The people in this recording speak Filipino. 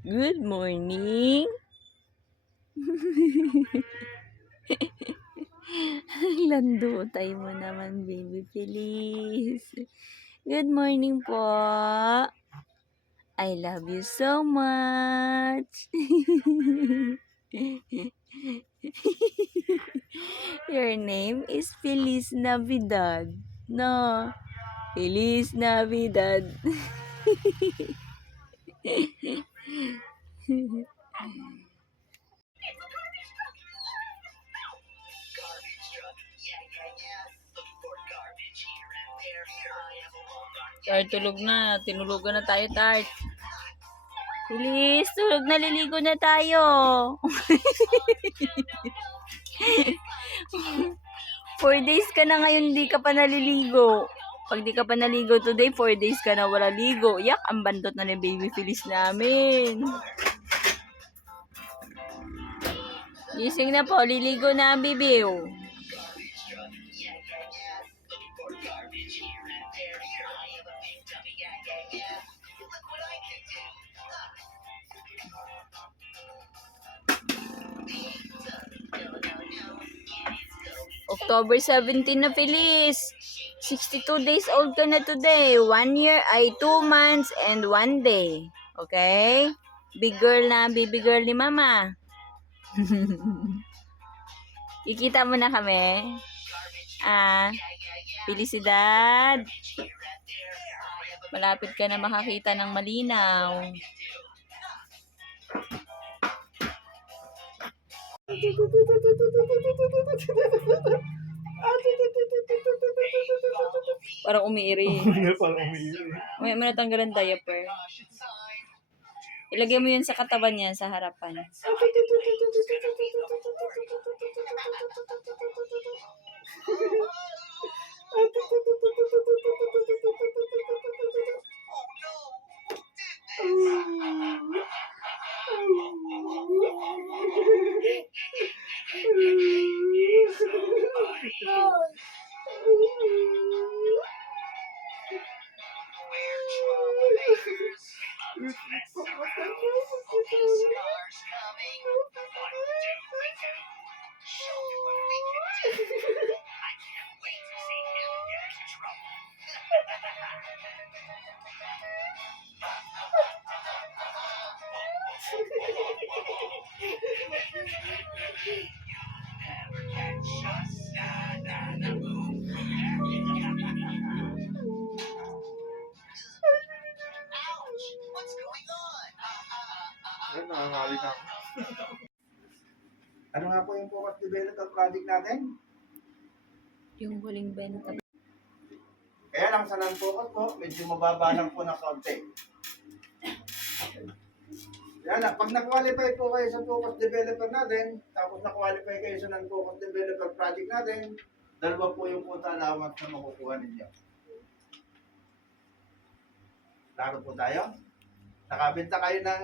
Good morning. Landutay mo naman, baby Feliz. Good morning po. I love you so much. Your name is Feliz Navidad. No, Feliz Navidad. Tart, tulog na. Tinulugan na tayo, Tart. Feliz, tulog na, liligo na tayo. 4 days ka na ngayon, di ka pa naliligo. Pag di ka pa naligo today, 4 days ka na wala ligo. Yak, ang bandot na ni baby Feliz namin. Gising na po, liligo na ang bibiw. October 17 na, Feliz. 62 days old ka na today. 1 year ay 2 months and 1 day. Okay? Big girl na, baby girl ni mama. Kikita mo na kami. Felicidad. Malapit ka na makakita ng malinaw. Parang umiiri. May natanggal ang diaper. Ilagay mo yun sa katawan niya, sa harapan. Ano nga po yung focus development project natin? Yung huling benta. Kaya lang sa non-focus po, medyo mababa lang po ng konti. Yan na, pag na-qualify po kayo sa focus developer natin, tapos na-qualify kayo sa non-focus developer project natin, dalawa po yung quota allowance na makukuha ninyo. Klaro po tayo? Nakabenta kayo ng